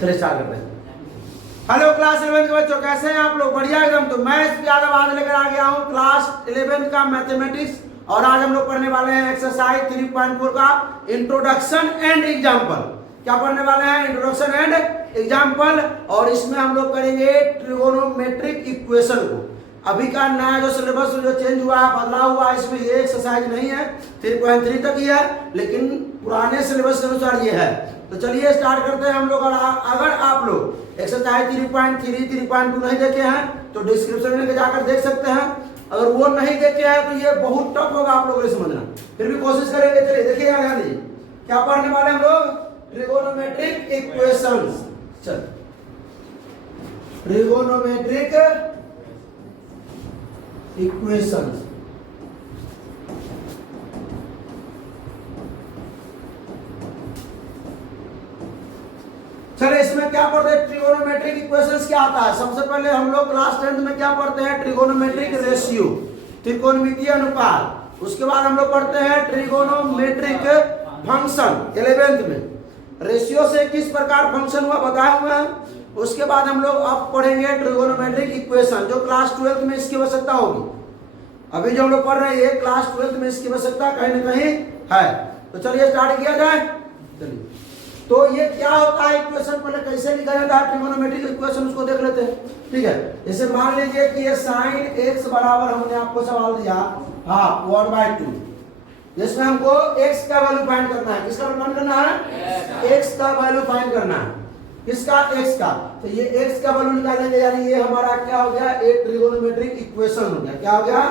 चलिए स्टार्ट करते हैं। हेलो क्लास 11 के बच्चों, कैसे हैं आप लोग? बढ़िया एकदम। तो मैं इस यादव आज लेकर आ गया हूँ क्लास 11 का मैथमेटिक्स, और आज हम लोग पढ़ने वाले हैं एक्सरसाइज 3.4 का इंट्रोडक्शन एंड एग्जाम्पल। क्या पढ़ने वाले हैं? Introduction and example. और इसमें हम लोग करेंगे ट्रिगोनोमेट्रिक इक्वेशन को। अभी का नया जो सिलेबस जो चेंज हुआ है, बदलाव हुआ है, इसमें ये एक्सरसाइज नहीं है, 3.3 तक ही है, लेकिन पुराने सिलेबस के अनुसार ये है। तो चलिए स्टार्ट करते हैं हम लोग। अगर आप लोग एक्सरसाइज 3.3, 3.2 नहीं देखे हैं तो डिस्क्रिप्शन में जाकर देख सकते हैं। अगर वो नहीं देखे हैं तो ये बहुत टफ होगा आप लोगों को समझना, फिर भी कोशिश करेंगे। चलिए देखिएगा, ध्यान दीजिए क्या पढ़ने वाले हम लोग? Trigonometric equations. चल, ट्रिगोनोमेट्रिक इक्वेशंस। चलिए इसमें क्या पढ़ते हैं? ट्रिगोनोमेट्रिक इक्वेशंस क्या आता है? सबसे पहले हम लोग क्लास 10th में क्या पढ़ते हैं? ट्रिगोनोमेट्रिक रेशियो, त्रिकोणमितीय अनुपात। उसके बाद हम लोग पढ़ते हैं ट्रिगोनोमेट्रिक फंक्शन 11th में। रेशियो से किस प्रकार फंक्शन हुआ बताए हुए हैं। उसके बाद हम लोग अब पढ़ेंगे ट्रिगोनोमेट्रिक इक्वेशन, जो क्लास 12th में इसकी आवश्यकता होगी। अभी जो हम लोग पढ़ रहे हैं क्लास 12th में इसकी आवश्यकता कहीं ना कहीं है। तो चलिए स्टार्ट किया जाए। चलिए, तो ये क्या होता है इक्वेशन, पहले कैसे लिखा जाता है ट्रिगोनोमेट्रिक इक्वेशन, उसको देख लेते हैं। ठीक है, जैसे मान लीजिए कि ये साइन x बराबर, हमने आपको सवाल दिया हाफ 1/2, जिसमें हमको x का वैल्यू फाइंड करना है। किसका वैल्यू करना है? x का वैल्यू फाइंड करना है। किसका? x का। तो ये x का वैल्यू निकालेंगे, यानी ये हमारा क्या हो गया? एक ट्रिगोनोमेट्रिक इक्वेशन हो गया। क्या हो गया?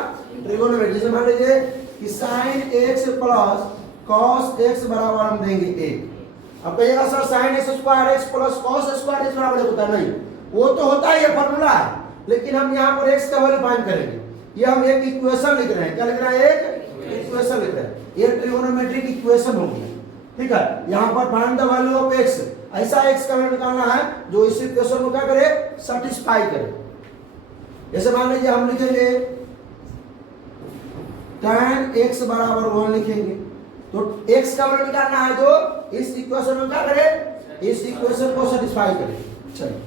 ट्रिगोनोमेट्रिक। जैसे मान लीजिए कि sine x plus cos x बराबर हम देंगे 1। अब कहिएगा sir sine x square x plus cos square x बराबर होता नहीं, वो तो होता ही है, फॉर्मूला है, लेकिन हम यहाँ पर x का वैल्यू फाइंड करेंगे। ये हम एक इक्वेशन लिख रहे हैं। क्या लिख रहे हैं? एक इक्वेशन लिख रहे हैं। ये ट्रिगोनोमेट्रिक इक्वेशन हो गया। ठीक है, यहाँ पर find the value of x, ऐसा x का वैल्यू निकालना है जो इस इक्वेशन को क्या करे? सेटिस्फाई करे। जैसे मान लीजिए हम लिखेंगे tan x बराबर 1 लिखेंगे, तो x का वैल्यू निकालना है जो इस इक्वेशन में क्या करे? इस इक्वेशन को सेटिस्फाई करे। चलिए,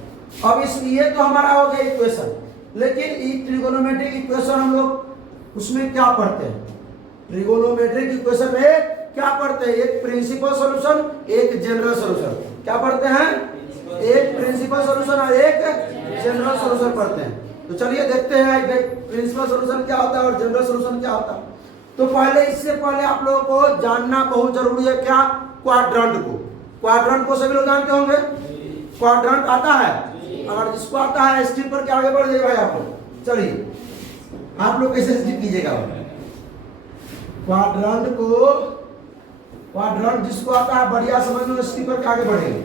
अब इस ये तो हमारा हो गया इक्वेशन, लेकिन ये ट्रिगोनोमेट्रिक इक्वेशन हम लोग उसमें क्या पढ़ते हैं? ट्रिगोनोमेट्रिक इक्वेशन में क्या पढ़ते हैं? एक प्रिंसिपल सॉल्यूशन, एक जनरल सॉल्यूशन। क्या पढ़ते हैं? एक प्रिंसिपल सॉल्यूशन और एक जनरल सॉल्यूशन पढ़ते हैं। तो चलिए देखते हैं प्रिंसिपल सॉल्यूशन क्या होता है और जनरल सॉल्यूशन क्या होता है। तो पहले, इससे पहले आप लोगों को जानना बहुत जरूरी है क्या? क्वाड्रेंट को। क्वाड्रेंट को सभी लोग जानते होंगे। क्वाड्रेंट आता है, और जिसको आता है स्क्रीन पर क्या आगे बढ़ जाएगा भाई आप लोग। चलिए आप लोग कैसे कीजिएगा क्वाड्रेंट को? क्वाड्रेंट जिसको आता है बढ़िया समझ लो, स्क्रीन पर क्या आगे बढ़ेंगे।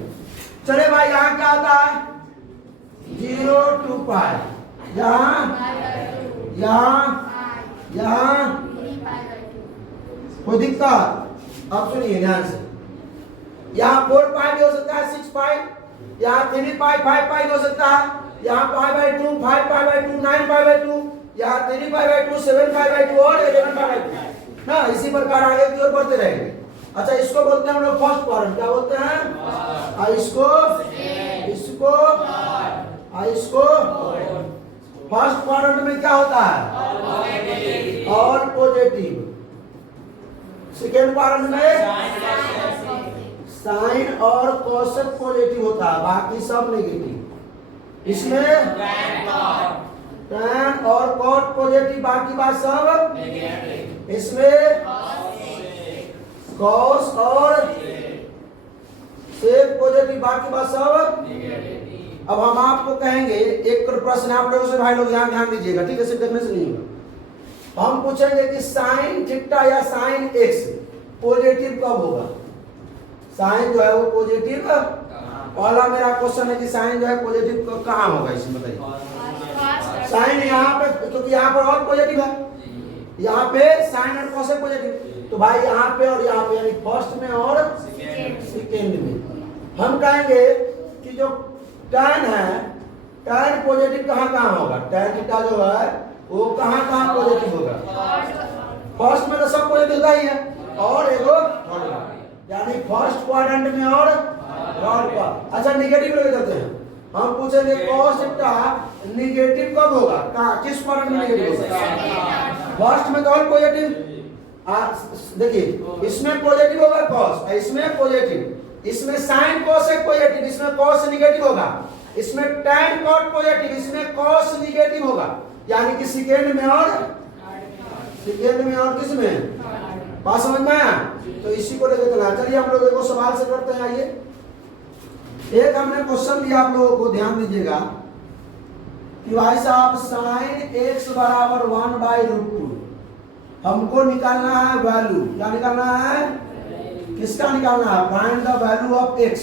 चले भाई, यहाँ क्या आता है? 0 to पाई, यहाँ कोई दिक्कत? अब सुनिए ध्यान से, यहाँ 4 पाई भी हो सकता है, 6 पाई, यहाँ 3 पाई, 5 पाई हो सकता है, यहाँ π/2, 5 π/2, 9 π/2, यहाँ 3 π/2, 7 π/2 और 11 π/2 ना। इसी प्रकार आगे की ओर बढ़ते रहेंगे। अच्छा, इसको बोलते हैं हम लोग फर्स्ट क्वाड्रेंट। क्या बोलते हैं? इसको फर्स्ट क्वाड्रेंट में क्या होता है? All positive. सेकेंड क्वाड्रेंट में साइन और कोसेक पॉजिटिव होता है, बाकी सब नेगेटिव। इसमें टैन और कॉट पॉजिटिव, बाकी बात सब नेगेटिव। इसमें कॉस और सेक पॉजिटिव, बाकी बात सब नेगेटिव। अब हम आपको कहेंगे, एक प्रश्न आप लोगों से भाई लोग यहाँ ध्यान दीजिएगा, ठीक है? सिर्फ देखने से नहीं होगा। हम पूछेंगे कि साइन थीटा या साइन एक्स पॉजिटिव कब होगा? साइन जो है वो पॉजिटिव, पहला मेरा क्वेश्चन है कि साइन जो है पॉजिटिव कहाँ होगा, इसमें बताइए। साइन यहाँ पे, क्योंकि यहाँ पर और पॉजिटिव है, यहाँ पे साइन और कोसेक पॉजिटिव, तो भाई यहाँ पे और यहाँ पे, यानी फर्स्ट में और सेकेंड में। हम कहेंगे कि जो टैन है, टैन पॉजिटिव कहाँ कहाँ होगा? टैन थीटा जो है वो कहाँ कहाँ पॉजिटिव होगा? फर्स्ट में तो सब पॉजिटिव होता ही है, और एगो यानी फर्स्ट क्वाड्रेंट में और और अच्छा निगेटिव लेके चलते हैं। हम पूछेंगे cos थीटा निगेटिव कब होगा? किस क्वाड्रेंट में निगेटिव होगा? फर्स्ट में तो ऑल पॉजिटिव। देखिए इसमें पॉजिटिव होगा cos, इसमें पॉजिटिव, इसमें sin cos एक पॉजिटिव, इसमें cos निगेटिव होगा, इसमें tan cot पॉजिटिव, इसमें cos निगेटिव होगा। यानी कि सेकेंड में और किसमें? बात समझ में आया? तो इसी को लेकर चलना। चलिए हम लोग देखो सवाल से करते हैं। आइए एक हमने क्वेश्चन दिया, आप लोगों को ध्यान दीजिएगा कि भाई साहब sin x बराबर 1/√2 हमको निकालना है वैल्यू। क्या निकालना है? किसका निकालना है? Find the value of x।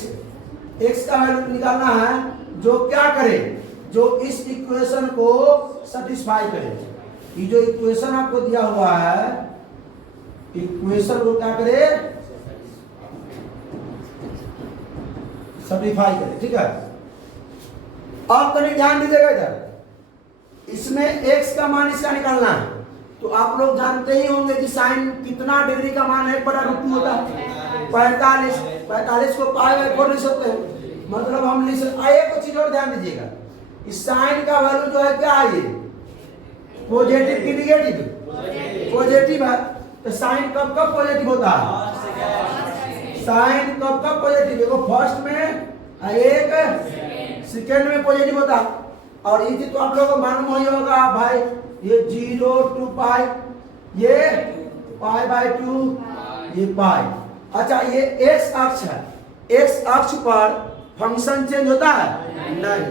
x का वैल्यू निकालना है जो क्या करे, जो इस इक्वेशन को सेटिस्फाई करे। ये जो इक्वेशन आपको दिया हुआ है, इक्वेशन को क्या करे? सेटिस्फाई करे। ठीक है, अब तो नहीं ध्यान दीजिएगा इधर। इसमें x का मान इसका निकालना है, तो आप लोग जानते ही होंगे कि साइन कितना डिग्री का मान 1/√2 होता है? 45। 45 को π/4 लिख सकते हैं। मतलब हम लिख सकते। एक चीज और ध्यान दीजिएगा, इस साइन का वैल्यू जो है क्या है? ये पॉजिटिव की निगेटिव? पॉजिटिव है। तो साइन कब कब पॉजिटिव होता है? साइन कब कब पॉजिटिव? देखो फर्स्ट में एक, सेकेंड में पॉजिटिव होता है। और ये तो आप लोगों को मालूम ही होगा भाई, ये 0 to π, ये π/2, ये π। अच्छा ये x अक्ष है, x अक्ष पर फंक्शन चेंज होता है? नहीं।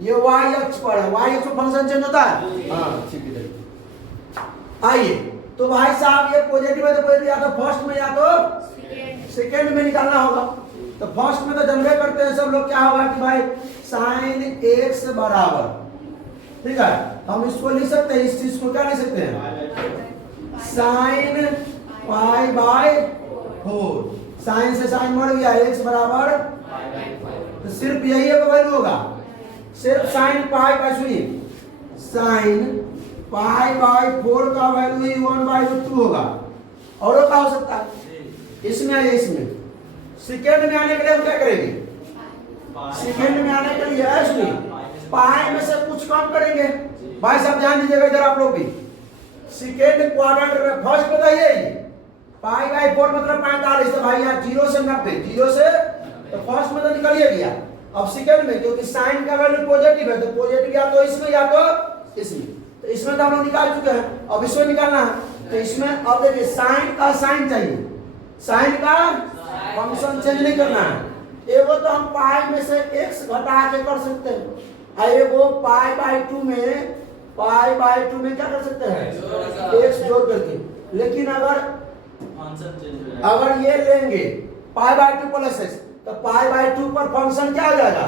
ये y अक्ष पर है, y अक्ष पर फंक्शन चेंज होता है? हाँ ठीक है। आइए तो भाई साहब ये पॉजिटिव है तो पॉजिटिव या तो फर्स्ट में या तो सेकेंड में निकालना होगा। तो फर्स्ट में तो जनरे करते हैं सब लोग, क्या होगा कि भाई sin x बराबर, ठीक है, हम इसको लिख सकते हैं, इस चीज को क्या लिख सकते हैं? sin π/4। साइन से साइन बढ़ गया, x बराबर, तो सिर्फ यही एक वैल्यू होगा, सिर्फ sin π/4 का वैल्यू ही 1/√2 होगा। और क्या हो सकता है? इसमें सेकेंड में आने के लिए हम क्या करेंगे? सेकेंड में आने के लिए पाई में से कुछ कम करेंगे। भाई साहब ध्यान दीजिएगा इधर आप लोग भी। सेकेंड क्वाड्रेंट में फर्स्ट बताइए π/4 मतलब 45। तो भाई यहाँ 0 से 90, 0 से तो फर्स्ट में तो निकल ही गया। अब सेकेंड में क्योंकि साइन का वैल्यू पॉजिटिव है, तो पॉजिटिव या तो इसमें या तो इसमें। तो इसमें तो हम लोग निकाल चुके हैं, अब इसमें निकालना है। तो इसमें अब देखिए साइन का साइन चाहिए, साइन का फंक्शन चेंज नहीं करना है। एगो तो हम पाई में से x घटा के कर सकते हैं, एगो π/2 में क्या कर सकते हैं? x जोड़ करके। लेकिन अगर ये लेंगे π/2 प्लस x, तो π/2 पर फंक्शन क्या हो जाएगा?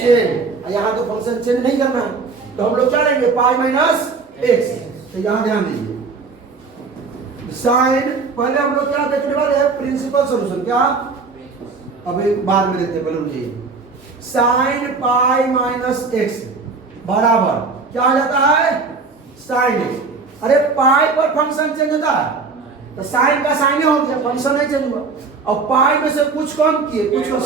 चेंज। यहाँ तो फंक्शन चेंज नहीं करना है, तो हम लोग क्या लेंगे? π - x। तो यहाँ ध्यान दीजिए, साइन पहले हम लोग क्या देखने वाले हैं? Principal solution. क्या? अब एक बाद में देखते हैं, पहले रुकिए। साइन π - x बराबर क्या आ जाता है? Sine x। अरे पाई पर फंक्शन चेंज होता है, तो साइन का साइन हो गया, फंक्शन नहीं चेंज हुआ। और पाई में से कुछ कम किए, कुछ को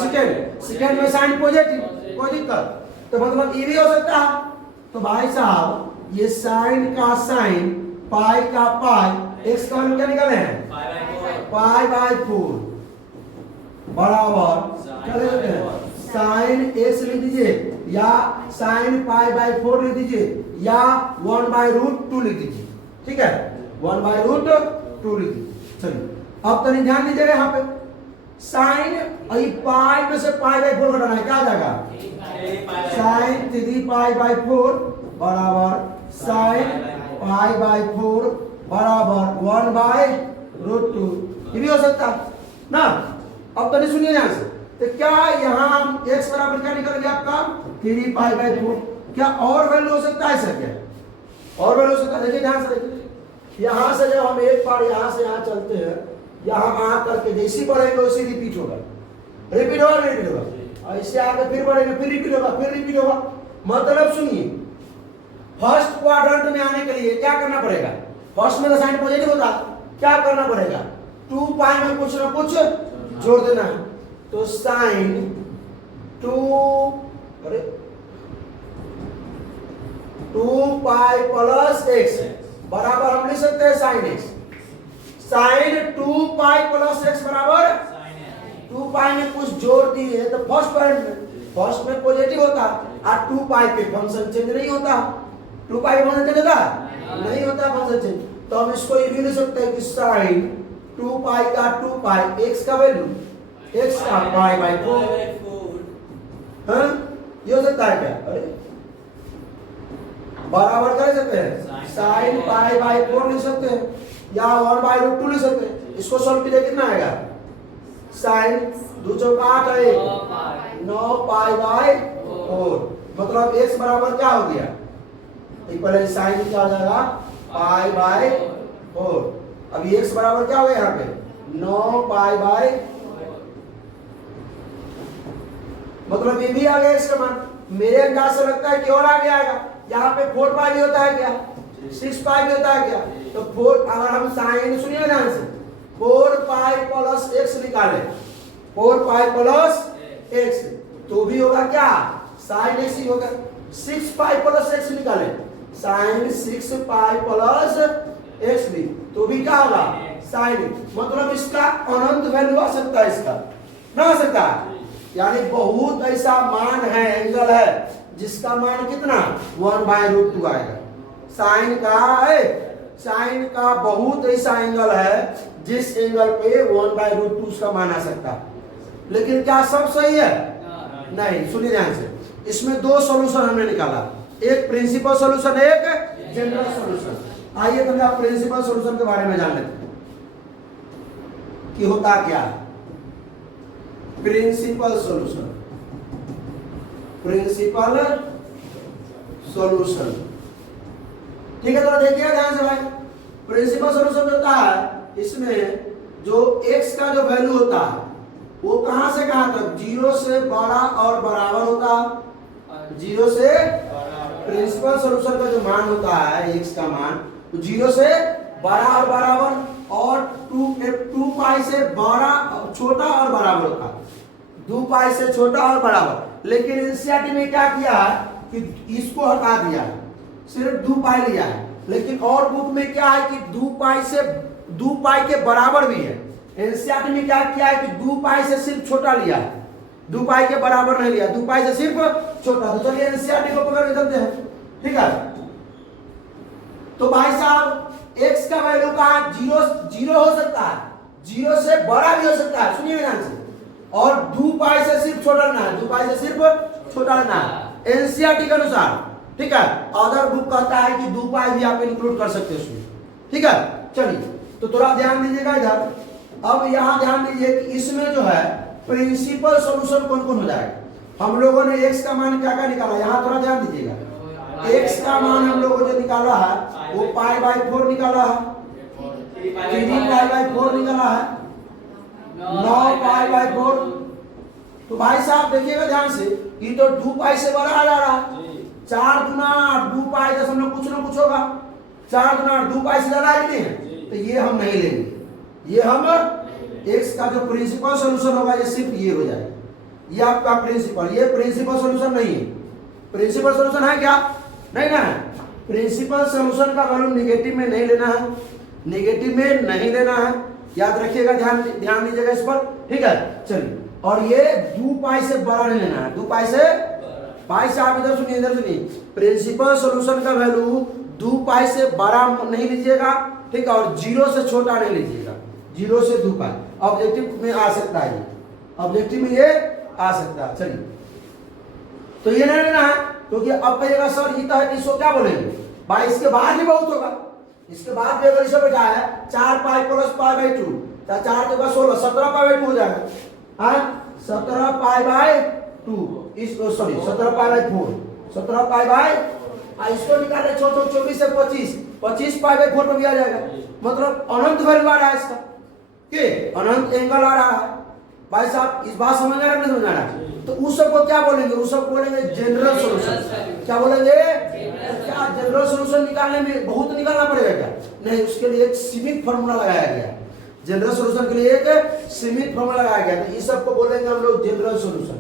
सेकेंड में साइन पॉजिटिव, कोई दिक्कत? तो मतलब ये भी हो सकता है। तो भाई साहब ये साइन का साइन, पाई का पाई, x का वैल्यू क्या निकाले हैं? π/4 बराबर क्या लेते हैं? साइन x लिख दीजिए, या साइन π/4 लिख दीजिए, या 1/√2 लिख दीजिए। ठीक है, 1/√2 लिख दीजिए। चलिए अब तो ध्यान दीजिएगा यहाँ पे, साइन पाई में से π/4 घटाना है, क्या आ जाएगा? साइन 3π/4 बराबर साइन π/4 बराबर 1/√2। ये भी हो सकता ना। अब तो सुनिए यहाँ से, तो क्या यहाँ हम x बराबर क्या निकल गया आपका? 3π/4। क्या और वैल्यू हो सकता है सर? क्या और वैल्यू हो सकता है? देखिए ध्यान से, देखिए यहाँ से जब हम एक बार यहाँ से यहाँ चलते हैं, यहाँ आ करके जैसी बढ़ेंगे वैसे रिपीट होगा, रिपीट होगा, इससे आगे फिर बढ़ेंगे, फिर रिपीट होगा, फिर रिपीट होगा। मतलब सुनिए, फर्स्ट क्वाड्रेंट में आने के लिए क्या करना पड़ेगा? फर्स्ट में तो साइन पॉजिटिव होता, क्या करना पड़ेगा? 2π में कुछ ना कुछ जोड़ देना है। तो साइन 2 पाई प्लस एक्स बराबर हम लिख सकते हैं sine x. Sine 2 pi plus x बराबर 2 पाई में कुछ जोड़ दिए तो फर्स्ट में पॉजिटिव होता और 2 पाई पे फंक्शन चेंज नहीं होता। 2 पाई फंक्शन चेंज होता नहीं होता फंक्शन चेंज। तो हम इसको ये भी लिख सकते हैं कि साइन 2 पाई का 2 पाई एक्स का वैल्यू एक्स का पाई बाई 4। हाँ ये हो सकता है क्या? अरे बराबर कर सकते हैं साइन पाई बाई 4 लिख सकते हैं या 1/√2 लिख सकते हैं। इसको सॉल्व कीजिए कितना आएगा? साइन 2 चौका 8 है 9 पाई बाई 4 मतलब x बराबर क्या हो गया? पहले साइन क्या हो जाएगा पाई बाई 4। अभी x बराबर क्या हो गया यहाँ पे 9 पाई बाई मतलब ये भी आ गया इसका मान। मेरे अंदाज से लगता है कि और आगे आएगा। यहाँ पे 4 पाई भी होता है क्या? 6 पाई भी होता है क्या? तो 4 अगर हम साइन सुनिए ध्यान से 4 पाई प्लस एक्स निकाले 4 पाई प्लस एक्स तो भी होगा क्या? साइन एक्स ही होगा। 6 पाई प्लस एक्स निकाले साइन 6 पाई प्लस एक्स भी तो भी क्या होगा? साइन। मतलब इसका अनंत वैल्यू आ सकता है इसका ना आ सकता है। यानी बहुत ऐसा मान है एंगल है जिसका मान कितना 1/√2 आएगा। साइन का बहुत ऐसा एंगल है जिस एंगल पे 1/√2 उसका मान आ सकता है। लेकिन क्या सब सही है? नहीं। सुनिए ध्यान से इसमें दो सॉल्यूशन हमने निकाला, एक प्रिंसिपल सॉल्यूशन एक जनरल सॉल्यूशन। आइए तो हम प्रिंसिपल सॉल्यूशन के बारे में जान लेते हैं कि होता क्या है। प्रिंसिपल सॉल्यूशन ठीक है। तो देखिए ध्यान से भाई प्रिंसिपल सॉल्यूशन होता है इसमें जो x का जो वैल्यू होता है वो कहां से कहां तक 0 से बड़ा और बराबर होता है। 0 से प्रिंसिपल सॉल्यूशन का जो मान होता है x का मान तो 0 से बड़ा और बराबर और 2 पाई से बड़ा छोटा और बराबर होता है। 2 पाई से छोटा और बराबर। लेकिन एनसीईआरटी में क्या किया है कि इसको हटा दिया है, सिर्फ 2 पाई लिया है। लेकिन और बुक में क्या है कि 2 पाई के बराबर भी है। एनसीईआरटी में क्या किया है कि 2 पाई से सिर्फ छोटा लिया है, 2 पाई के बराबर नहीं लिया, 2 पाई से सिर्फ छोटा। तो चलिए एनसीईआरटी को पकड़ के चलते हैं। ठीक है तो भाई साहब x का वैल्यू कहां 0 हो सकता है, 0 से बड़ा भी हो सकता है। सुनिए ध्यान से। और 2 पाई से सिर्फ छोटा लेना है, 2 पाई से सिर्फ छोटा लेना है एनसीईआरटी के अनुसार। ठीक है अदर बुक कहता है कि 2 पाई भी आप इंक्लूड कर सकते हैं उसमें। ठीक है चलिए तो थोड़ा ध्यान दीजिएगा इधर। अब यहां ध्यान दीजिए कि इसमें जो है प्रिंसिपल सॉल्यूशन कौन कौन हो जाएगा। हम लोगों ने x का मान क्या क्या निकाला, यहां थोड़ा ध्यान दीजिएगा। x का मान हम लोगों ने जो निकाला है वो पाई बाई 4 निकाला है, 3 पाई बाई 4 निकाला है, 9 पाई बाई 4। तो भाई साहब देखिएगा ध्यान से ये तो 2 पाई से बड़ा आ रहा है। 4 गुना 2 पाई जैसे हम लोग कुछ ना कुछ होगा। 4 गुना 2 पाई से ज्यादा है कि नहीं? तो ये हम नहीं लेंगे। ये हम x का जो प्रिंसिपल सॉल्यूशन होगा ये सिर्फ ये हो जाएगा। ये आपका प्रिंसिपल, ये प्रिंसिपल सॉल्यूशन नहीं है। प्रिंसिपल सॉल्यूशन है क्या? नहीं ना है। प्रिंसिपल सॉल्यूशन का वैल्यू नेगेटिव में नहीं लेना है, नेगेटिव में नहीं लेना है। याद रखिएगा, ध्यान दीजिएगा इस पर। ठीक है चलिए। और ये 2 पाई से बड़ा नहीं लेना है, 2 पाई से आप इधर सुनिए प्रिंसिपल सॉल्यूशन का वैल्यू 2 पाई से बड़ा नहीं लीजिएगा। ठीक है और 0 से छोटा नहीं लीजिएगा, 0 से 2 पाई। ऑब्जेक्टिव में आ सकता है, ये ऑब्जेक्टिव में ये आ सकता है। चलिए तो ये नहीं लेना है क्योंकि अब कहिएगा सर ये है इसको क्या बोलेंगे भाई, इसके बाद भी बहुत होगा। इसके बाद भी अगर इसे बैठा है 4 पाई प्लस पाई बाई 2 तो 4 के बाद 16 17 पाई बाई 2 हो जाएगा। हाँ 17 पाई बाई 2 इसको sorry 17 pi by 4 17 pi by इसको निकाले 24 से 25 पाई बाई 4 पर भी आ जाएगा। मतलब अनंत वैल्यू आ रहा है इसका के अनंत एंगल आ रहा है। भाई साहब इस बात समझ आ रहा है नहीं समझ आ रहा है? तो उस सब को क्या बोलेंगे, उस सब बोलेंगे जनरल सॉल्यूशन। क्या बोलेंगे? क्या जनरल सॉल्यूशन निकालने में बहुत निकालना पड़ेगा क्या? नहीं, उसके लिए एक सीमित फॉर्मूला लगाया गया। जनरल सॉल्यूशन के लिए एक सीमित फॉर्मूला लगाया गया। तो इस सब को बोलेंगे हम लोग जनरल सॉल्यूशन।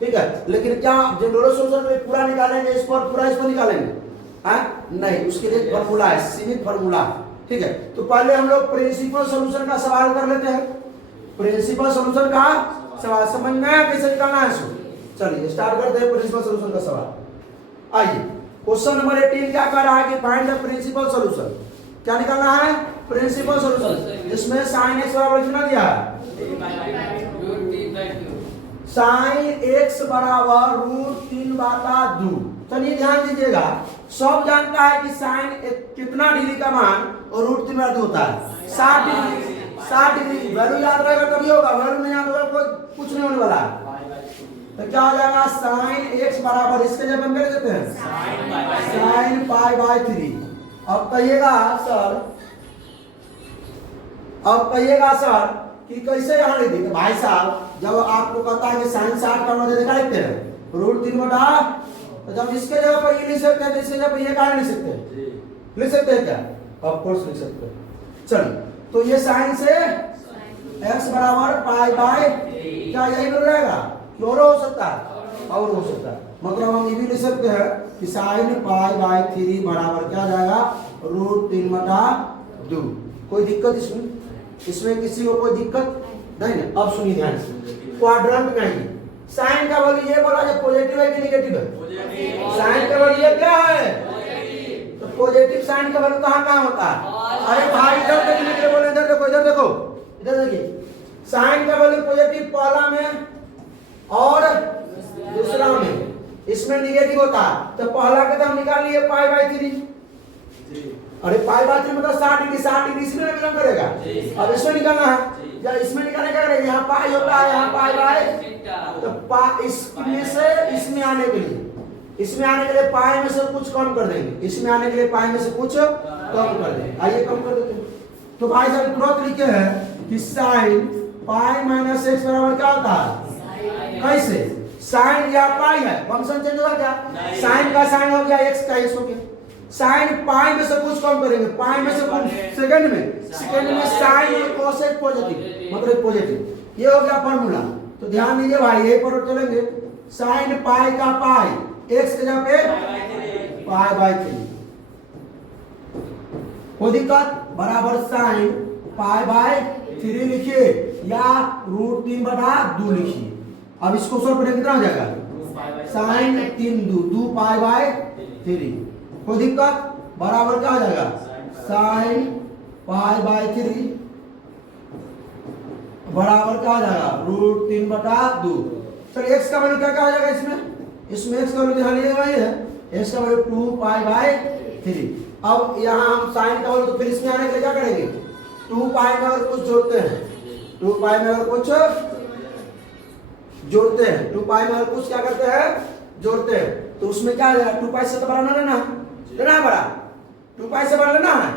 ठीक है। लेकिन क्या जनरल सोल्यूशन में पूरा निकालेंगे इस पर, पूरा इस पर निकालेंगे? नहीं, उसके लिए फॉर्मूला है, सीमित फॉर्मूला, ठीक है। तो पहले हम लोग प्रिंसिपल सॉल्यूशन का सवाल कर लेते हैं। प्रिंसिपल सॉल्यूशन का सवाल समझ में आया कैसे निकालना है इसको? चलिए स्टार्ट करते हैं प्रिंसिपल सॉल्यूशन का सवाल। आइए क्वेश्चन नंबर 18 क्या कह रहा है कि फाइंड द प्रिंसिपल सॉल्यूशन। क्या निकालना है? Principal solution. इसमें साइन एक्स बराबर कितना दिया है? साइन एक्स बराबर √3/2। चलिए ध्यान दीजिएगा, सब जानता है कि साइन कितना डिग्री का मान और √3/2 होता है 60 डिग्री। 60 डिग्री वैल्यू याद रहेगा तभी होगा, वैल्यू नहीं याद होगा कोई कुछ नहीं होने वाला है। तो क्या हो जाएगा? साइन एक्स बराबर, इसके जब हम कर देते हैं साइन π/3। अब कहिएगा सर कि कैसे यहाँ लिख देंगे? भाई साहब जब आपको कहता है कि साइन 60 का मतलब देखा लिखते हैं √3/2, तो जब इसके जगह पर ये लिख सकते हैं तो इसके जगह पर ये कहाँ लिख सकते हैं? लिख सकते हैं क्या? ऑफ कोर्स लिख सकते हैं। चलिए तो ये साइन से x बराबर π/, क्या यही मिल रहेगा? और हो सकता है, और हो सकता है, मतलब हम ये भी लिख सकते हैं कि साइन π/3 बराबर क्या जाएगा? √3/2। कोई दिक्कत इसमें? इसमें किसी को कोई दिक्कत नहीं है? अब सुनिए ध्यान से, क्वाड्रेंट में साइन का वैल्यू ये बोला जो पॉजिटिव है कि नेगेटिव है? साइन का वैल्यू ये क्या है? तो पॉजिटिव साइन का वैल्यू कहाँ होता है? अरे भाई इधर देखने बोले, इधर देखो, इधर देखो, इधर देखिए, साइन का वैल्यू पॉजिटिव पहला में और दूसरा में, इसमें नेगेटिव होता है। तो पहला के तो हम निकाल लिए π/3। अरे π/3 मतलब 60 डिग्री, 60 डिग्री इसमें बिलोंग करेगा। अब इसमें निकालना है, या इसमें निकालने का करेंगे, यहाँ पाई होता है, यहाँ π/, तो इसमें से इसमें आने के लिए, इसमें आने के लिए पाई में से कुछ कम कर देंगे, इसमें आने के लिए पाई में से कुछ कम कर देंगे। आइए कम कर देते हैं। तो भाई साहब तुरंत लिखे हैं कि साइन π-x बराबर क्या होता है? कैसे? साइन या पाई है, फंक्शन चेंज होगा क्या? साइन का साइन हो गया, x का x हो गया। साइन पाई में से कुछ कम करेंगे, पाई में से कुछ सेकंड में साइन और कोसेक पॉजिटिव, मतलब पॉजिटिव। ये हो गया फॉर्मूला। तो ध्यान दीजिए भाई, यही पर चलेंगे। साइन पाई का पाई x के जगह पे π/3, कोई दिक्कत? बराबर साइन π/3 लिखिए या √3/2 लिखिए। अब इसको सोल्व करेंगे कितना हो जाएगा? साइन 2 π/3, कोई दिक्कत? बराबर क्या हो जाएगा? साइन π/3 बराबर क्या हो जाएगा? √3/2। चलिए x का वैल्यू क्या क्या हो जाएगा इसमें x का वैल्यू ध्यान दीजिएगा, ये है x का वैल्यू 2 π/3। अब यहाँ हम साइन का वैल्यू, तो फिर इसमें आने के लिए क्या करेंगे? 2 π में अगर कुछ जोड़ते हैं, 2 π में अगर कुछ जोड़ते हैं, 2 π में अगर कुछ क्या करते हैं? जोड़ते हैं, तो उसमें क्या आ जाएगा? 2 π से तो बड़ा ना लेना है बड़ा, 2 π से बड़ा लेना है।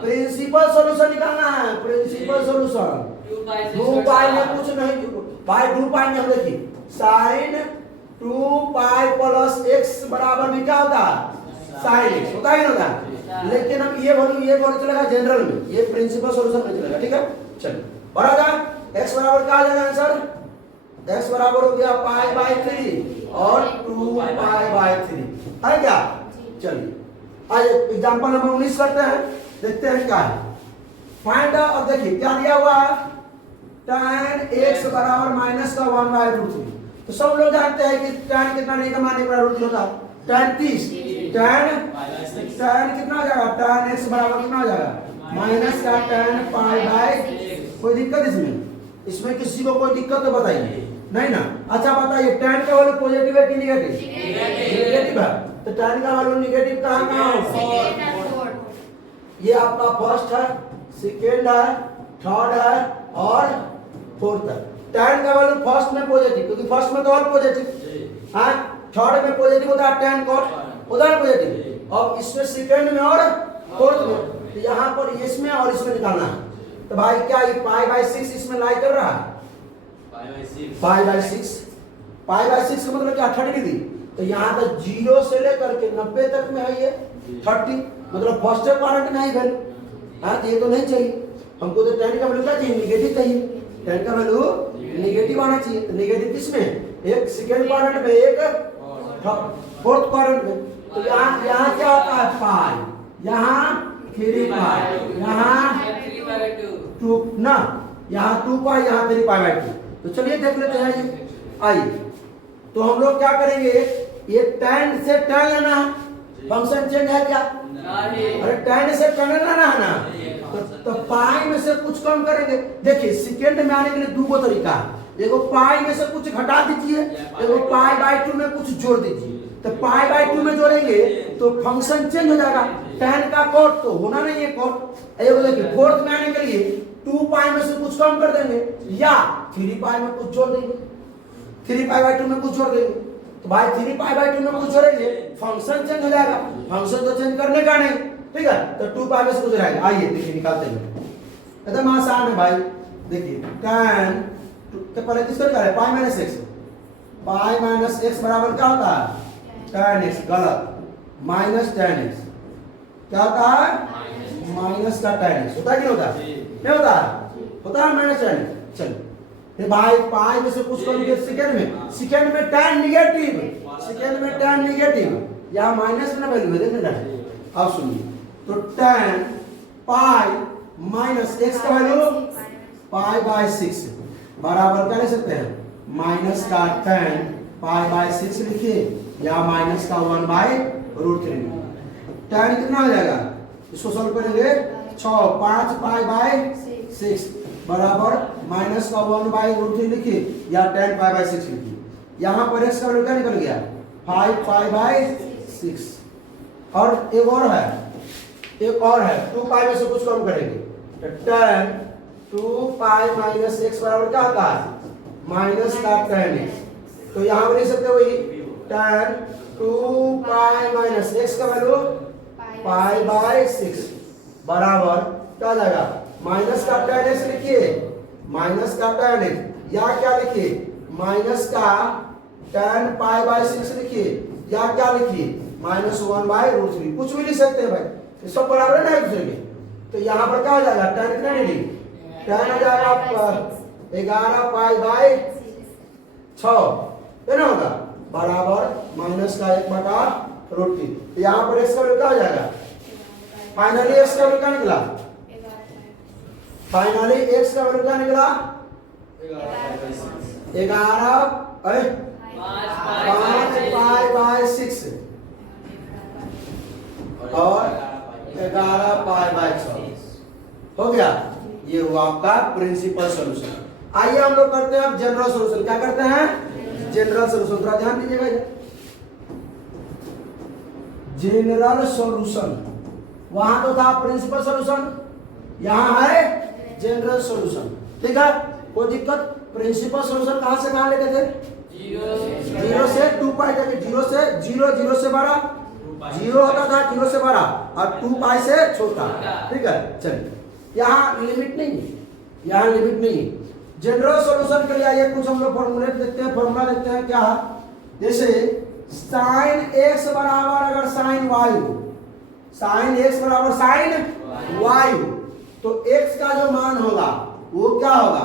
प्रिंसिपल सॉल्यूशन निकालना है, प्रिंसिपल सॉल्यूशन। 2 π में कुछ नहीं भाई, 2 π में हम देखिए साइन 2 π प्लस x बराबर में क्या होता है? साइन x होता है, होता है। लेकिन हम ये वैल्यू चलेगा जनरल में, ये प्रिंसिपल सॉल्यूशन में चलेगा, ठीक है। चलिए बराबर x बराबर क्या आ जाएगा आंसर? x बराबर हो गया π/3 और 2 π/3 है क्या? चलिए आज एग्जांपल नंबर 19 करते हैं, देखते हैं क्या है। फाइंड, और देखिए क्या दिया हुआ है? tan x बराबर -1/√3। तो सब लोग जानते हैं कि tan कितना नहीं का मान √3 होता है? tan 30, tan कितना हो जाएगा? tan x बराबर कितना हो जाएगा? माइनस का tan π/, कोई दिक्कत इसमें किसी को कोई दिक्कत तो बताइए, नहीं ना? अच्छा बताइए, tan का वैल्यू पॉजिटिव है कि नेगेटिव? नेगेटिव है। तो tan का वैल्यू नेगेटिव कहाँ होगा? ये आपका फर्स्ट है, सेकेंड है, थर्ड है और फोर्थ है। tan का वैल्यू फर्स्ट में पॉजिटिव, क्योंकि फर्स्ट में तो और पॉजिटिव, हाँ, थर्ड में पॉजिटिव होता है tan cot, उधर पॉजिटिव, और इसमें सेकेंड में और फोर्थ में। तो यहाँ पर इसमें और इसमें निकालना है। तो भाई क्या ये π/6 इसमें लाई कर रहा है? π/6 का मतलब क्या? 30 डिग्री। तो यहाँ तक 0 से लेकर के 90 तक में है ये 30, मतलब फर्स्ट क्वाड्रेंट में है वैल्यू। हाँ, तो ये तो नहीं चाहिए हमको, तो tan का वैल्यू क्या चाहिए? नेगेटिव चाहिए। tan का वैल्यू नेगेटिव आना चाहिए। तो नेगेटिव किसमें? एक सेकेंड क्वाड्रेंट में, एक फोर्थ क्वाड्रेंट में। तो यहाँ क्या होता है पाई, यहाँ 3 पाई, यहाँ 2 ना, यहाँ 2 पाई, यहाँ 3 पाई बाई 2। तो चलिए देख लेते हैं ये, आइए। तो हम लोग क्या करेंगे, ये tan से tan लेना है, फंक्शन चेंज है क्या? अरे tan से tan लेना है ना, तो पाई में से कुछ कम करेंगे। देखिए सेकेंड में आने के लिए 2 तरीका है, एगो पाई में से कुछ घटा दीजिए, एगो पाई बाई 2 में कुछ जोड़ दीजिए। तो पाई बाई 2 में जोड़ेंगे तो फंक्शन चेंज हो जाएगा, tan का कॉट तो होना नहीं है कॉट। एगो देखिए फोर्थ में आने के लिए 2 पाई में से कुछ कम कर देंगे, या 3 पाई में कुछ जोड़ देंगे, 3 पाई बाई 2 में कुछ जोड़ देंगे। तो भाई 3 पाई बाई 2 में कुछ जोड़ेंगे, फंक्शन चेंज हो जाएगा, फंक्शन तो चेंज करने का नहीं, ठीक है। तो 2 पाई में से कुछ रहेगा, आइए देखिए निकालते हैं, एकदम आसान है भाई। देखिए tan तो पहले किसको क्या है, pi minus x, pi minus x बराबर क्या होता है tan x, गलत, माइनस tan x क्या होता है, माइनस का tan x होता है कि नहीं होता, नहीं होता है, होता है माइनस tan x। चलो फिर भाई पाई में से कुछ करोगे सेकंड में, सेकंड में tan निगेटिव, सेकंड में tan निगेटिव, यहाँ माइनस में वैल्यू है, देख लेना। अब सुनिए, तो tan पाई माइनस x का वैल्यू पाई बाई 6 बराबर क्या ले सकते हैं, माइनस का tan पाई बाई 6 लिखिए, या माइनस का 1/√3। tan कितना हो जाएगा, इसको सॉल्व करेंगे 6 5 पाई बाई 6 बराबर माइनस का 1/√3 लिखिए, या tan पाई बाई 6 लिखिए। यहाँ पर x का वैल्यू क्या निकल गया, 5 पाई बाई 6। और एक और है, एक और है, 2 पाई में से कुछ कम करेंगे, तो tan 2 पाई माइनस x बराबर क्या होता है, माइनस का tan x। तो यहाँ पर लिख सकते हो वही tan 2 पाई माइनस x का वैल्यू पाई बाई 6 बराबर क्या जाएगा, माइनस का tan x लिखिए, माइनस का tan x, या क्या लिखिए, माइनस का tan पाई बाई 6 लिखिए, या क्या लिखिए, माइनस 1/√3, कुछ भी लिख सकते हैं भाई, ये सब बराबर है ना एक दूसरे के। तो यहाँ पर क्या हो जाएगा, tan कितना नहीं लिख, tan हो जाएगा आपका 11 पाई बाई 6 है ना, होगा बराबर माइनस का 1/√3। तो यहाँ पर x का वैल्यू क्या हो जाएगा, फाइनली x का वैल्यू क्या निकला, फाइनली x का वैल्यू क्या निकला, 11 5 पाई बाई 6 और 11 पाई बाई 6 हो गया। ये हुआ आपका प्रिंसिपल सॉल्यूशन। आइए हम लोग करते हैं अब जनरल सॉल्यूशन। क्या करते हैं, जनरल सॉल्यूशन। थोड़ा ध्यान दीजिएगा, जनरल सॉल्यूशन, वहां तो था प्रिंसिपल सॉल्यूशन, यहां है जनरल सॉल्यूशन, ठीक है, कोई दिक्कत। प्रिंसिपल सॉल्यूशन कहां से कहां लेते थे, 0 से 2 पाई तक, 0 से 0 से बड़ा, 0 होता था 0 से बड़ा, और 2 पाई से छोटा, ठीक है। चलिए यहाँ लिमिट नहीं है, यहाँ लिमिट नहीं है। जनरल सॉल्यूशन के लिए आइए कुछ हम लोग फॉर्मूले देखते हैं, फॉर्मूला देखते हैं क्या है। जैसे साइन x बराबर अगर साइन y हो, साइन x बराबर साइन y हो, तो x का जो मान होगा वो क्या होगा,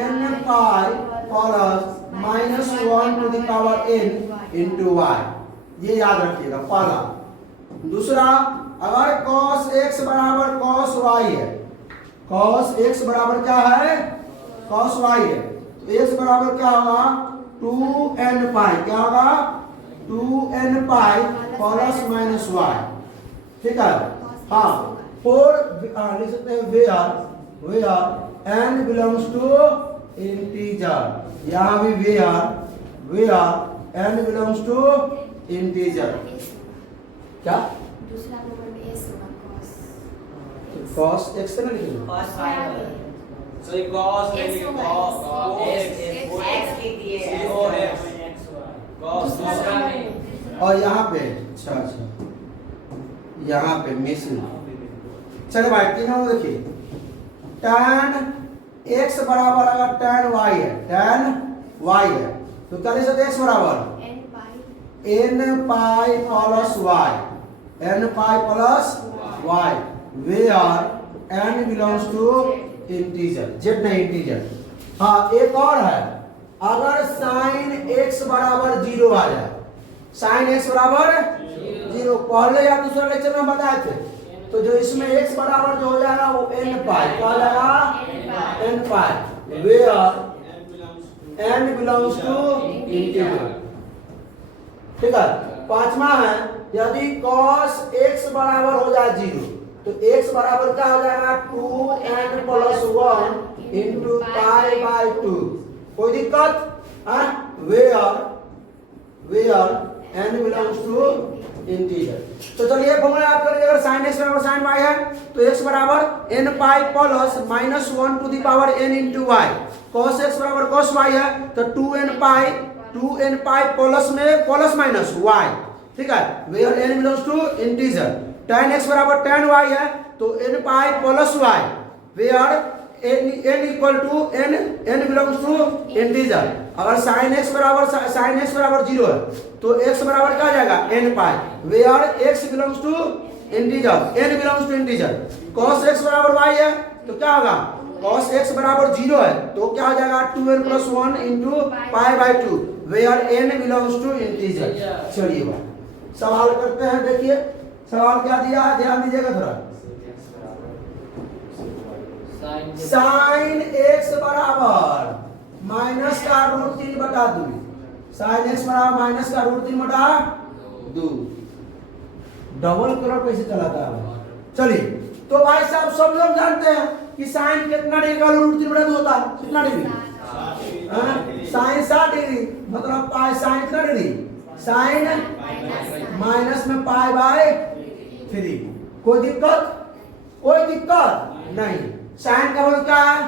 n pi plus -1 to the power n into y, ये याद रखिएगा पहला। दूसरा, अगर cos x बराबर cos y है, cos x बराबर क्या है, cos y है, तो x बराबर क्या होगा, 2n पाई, क्या होगा 2n pi plus minus y, ठीक है। हाँ, फोर लिख सकते हैं where n belongs to integer, यहाँ भी where n belongs to integer. क्या दूसरा नंबर में s होगा, cos x से ना लिखेंगे, cos y so ये cos में लिखो cos दूसरा में, और यहाँ पे अच्छा यहाँ पे मिसिंग। चलो भाई तीनों देखिए, tan x बराबर अगर tan y है, tan y है, तो क्या लिख सकते x बराबर n pi plus y, n pi plus y, where n belongs to integer, z नहीं इंटीजर। हाँ, एक और है, अगर साइन x बराबर 0 आ जाए, साइन x बराबर 0 पहले या दूसरा लेक्चर में बताए थे, तो जो इसमें x बराबर जो हो जाएगा वो n पाई, क्या हो जाएगा n pi, where n belongs to integer. ठीक है। पांचवा है यदि cos x बराबर हो जाए 0 तो x बराबर क्या हो जाएगा 2n plus 1 into pi by 2। कोई दिक्कत? Where n belongs to integer. तो चलिए फॉर्मूला याद करिए, अगर sin x बराबर sin y है तो x बराबर n pi plus minus 1 to the power n into y। cos x बराबर cos y है तो 2n पाई प्लस में प्लस माइनस y। ठीक है। Where n belongs to integer. tan x बराबर tan y है तो n pi plus y। Where n equal to n belongs to integer. अगर sin x बराबर 0 है तो x बराबर क्या हो जाएगा n pi. Where x belongs to integer, n belongs to integer. cos x बराबर y है तो क्या होगा cos x बराबर 0 है तो क्या हो जाएगा 2n plus 1 into pi by 2। Where n belongs to integer. चलिए भाई सवाल करते हैं। देखिए सवाल क्या दिया है, ध्यान दीजिएगा थोड़ा। साइन x बराबर माइनस का रूट 3 बटा 2। साइन x बराबर माइनस का रूट 3 बटा 2। डबल कलर कैसे चलाता है? चलिए तो भाई साहब सब लोग जानते हैं कि साइन कितना डिग्री का रूट 3 बटा 2 होता है? कितना डिग्री? साइन 60 डिग्री, मतलब पाई साइन कितना डिग्री? साइन माइनस में पाई बाय 3। कोई दिक्कत? कोई दिक्कत नहीं। साइन का मतलब क्या है?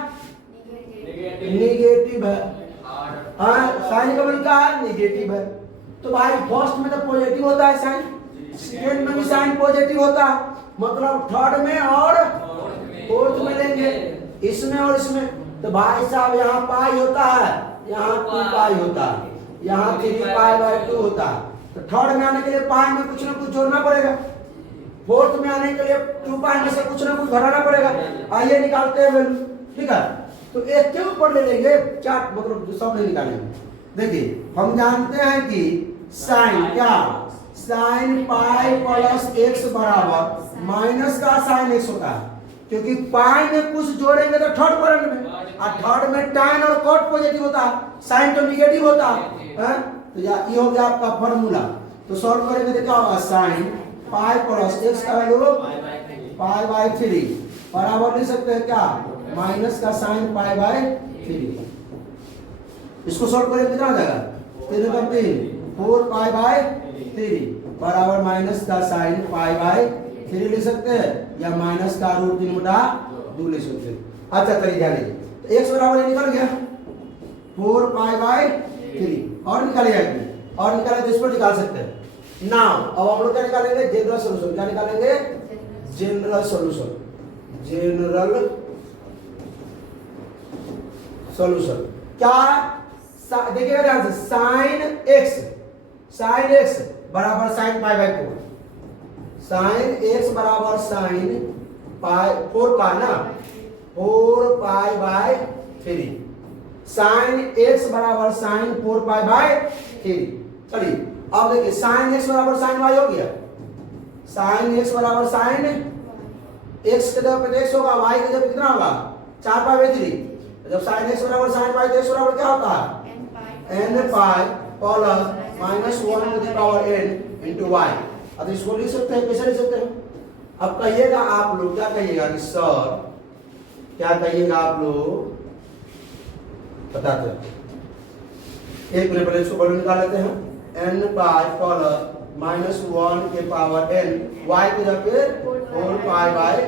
निगेटिव है। साइन का मतलब क्या है? निगेटिव है। तो भाई फर्स्ट में तो पॉजिटिव होता है साइन, सेकंड में भी साइन पॉजिटिव होता है, मतलब थर्ड में और फोर्थ में लेंगे, इसमें और इसमें। तो भाई साहब यहाँ पाई होता है, यहाँ 2 पाई होता है, यहाँ 3 पाई बाई 2 होता है। तो थर्ड में आने के लिए पाई में कुछ ना कुछ जोड़ना पड़ेगा, फोर्थ में आने के लिए 2 पाई में से कुछ ना कुछ घटाना पड़ेगा। आइए निकालते हैं वैल्यू। ठीक है। तो एक के ऊपर ले लेंगे, क्या मतलब सब नहीं निकालेंगे। देखिए हम जानते हैं कि साइन क्या, साइन पाई प्लस x बराबर माइनस का साइन x होता है, क्योंकि पाई में कुछ जोड़ेंगे तो थर्ड क्वाड्रेंट में, और थर्ड में tan और cot पॉजिटिव होता है, साइन तो निगेटिव होता है। तो ये हो गया आपका फॉर्मूला। तो सॉल्व करेंगे तो क्या होगा, साइन पाई प्लस x का वैल्यू पाई बाई 3 बराबर लिख सकते हैं क्या, माइनस का साइन पाई बाई 3। इसको सॉल्व करेंगे कितना हो जाएगा, 3 का 3 4 पाई बाई 3 बराबर माइनस का साइन पाई बाई 3 लिख सकते हैं, या माइनस का रूट 3 बटा 2 लिख सकते हैं। अच्छा चलिए ध्यान दीजिए, तो x बराबर ये निकल गया 4 पाई बाई 3, और निकालिए और निकाले तो इस पर निकाल सकते हैं। नाउ अब हम लोग क्या निकालेंगे, जनरल सॉल्यूशन। क्या निकालेंगे, जनरल सॉल्यूशन। जनरल सॉल्यूशन क्या, देखिएगा ध्यान से, साइन x बराबर sine pi by 4, sine x बराबर साइन पाई 4 पाई ना 4 पाई बाई 3, साइन x बराबर साइन 4 पाई बाई 3। चलिए अब देखिए साइन x बराबर साइन y हो गया, साइन x बराबर साइन x के जगह पे x होगा, y के जगह पे कितना होगा 4 पाई बाई 3। जब साइन x बराबर साइन y तो x बराबर क्या होता है n pi plus minus 1 to the power n into y। अब इसको लिख सकते हैं, कैसे लिख सकते हैं। अब कहिएगा आप लोग, क्या कहिएगा कि सर, क्या कहिएगा आप लोग बताते हैं। एक मिनट पहले इसको बॉल्यूम निकाल लेते हैं, n पाई प्लस माइनस 1 के पावर n, y की जगह पे 4 पाई बाई।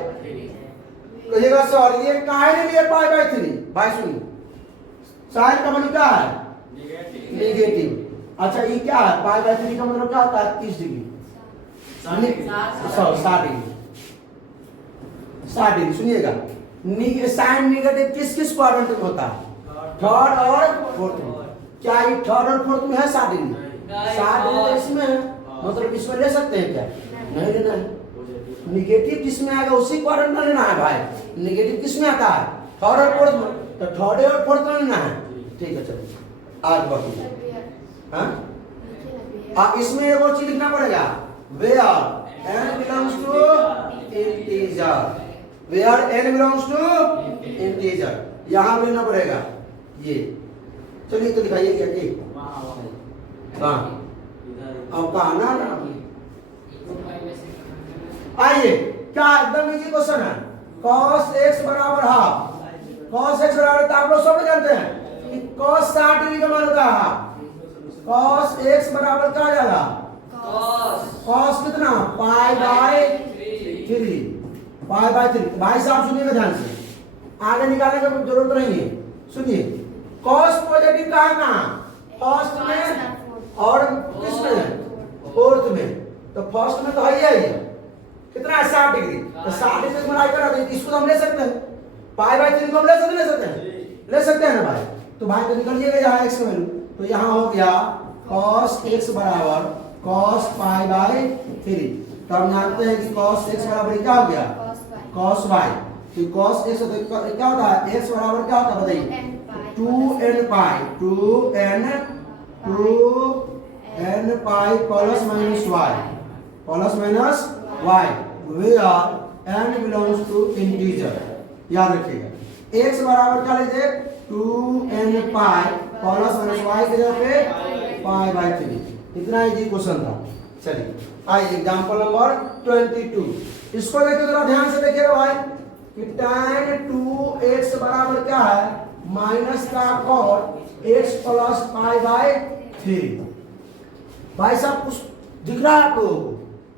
कहिएगा सर ये काहे ने लिए पाई बाई 3, भाई सुनिए साइन का मतलब क्या है, नेगेटिव। अच्छा ये क्या है, पाई बाई 3 का मतलब क्या होता है 30 डिग्री, 60 डिग्री, 60 डिग्री। सुनिएगा साइन नेगेटिव किस किस क्वाड्रेंट में होता है, थर्ड और फोर्थ में। क्या ये थर्ड और फोर्थ में है 60 डिग्री, 60 डिग्री इसमें है, मतलब इसमें ले सकते हैं क्या, नहीं लेना है। निगेटिव किसमें आएगा उसी क्वाड्रेंट में लेना है भाई। निगेटिव किसमें आता है, थर्ड और फोर्थ में, तो थर्ड और फोर्थ में लेना है। ठीक है चलिए आगे बढ़िए। सर वेयर हाँ लिखिए ना वेयर इसमें एक और चीज लिखना पड़ेगा, where n belongs to integer, where n belongs to integer, यहां भी लिखना पड़ेगा ये। चलिए तो दिखाइए क्या कि कहाँ अब कहा ना आइए, क्या एकदम इजी क्वेश्चन है। cos x बराबर हाफ, cos x बराबर, तो आप लोग सब जानते हैं कि cos 60 डिग्री का मान होता है हाफ। cos x बराबर क्या आ जाएगा, cos कितना, पाई बाय 3, पाई बाय 3। भाई साहब सुनिएगा ध्यान से, आगे निकालने की जरूरत नहीं है, सुनिए। cos पॉजिटिव कहाँ कहाँ, फर्स्ट में और किसमें, फोर्थ में। तो फर्स्ट में तो है ही कितना है 60 डिग्री, तो 60 डिग्री से मल्टीप्लाई करा दे, इसको तो हम ले सकते हैं, पाई बाय 3 को हम ले सकते हैं ना भाई। तो भाई तो निकलिएगा यहाँ x का वैल्यू, तो यहाँ हो गया cos x बराबर cos पाई बाय 3। तो हम जानते हैं कि cos x बराबर क्या हो गया, cos y। तो cos x तो क्या होता है, x बराबर क्या होता है बताइए, 2n pi plus minus y, where n belongs to integer. याद रखिएगा, x बराबर क्या लीजिए, 2n pi plus minus y की जगह पे पाई बाय 3। इतना इजी क्वेश्चन था। चलिए आइए एग्जांपल नंबर 22, इसको देखिए थोड़ा ध्यान से देखिएगा भाई कि tan 2x बराबर क्या है, माइनस का cot x plus pi by 3। भाई साहब कुछ दिख रहा है आपको,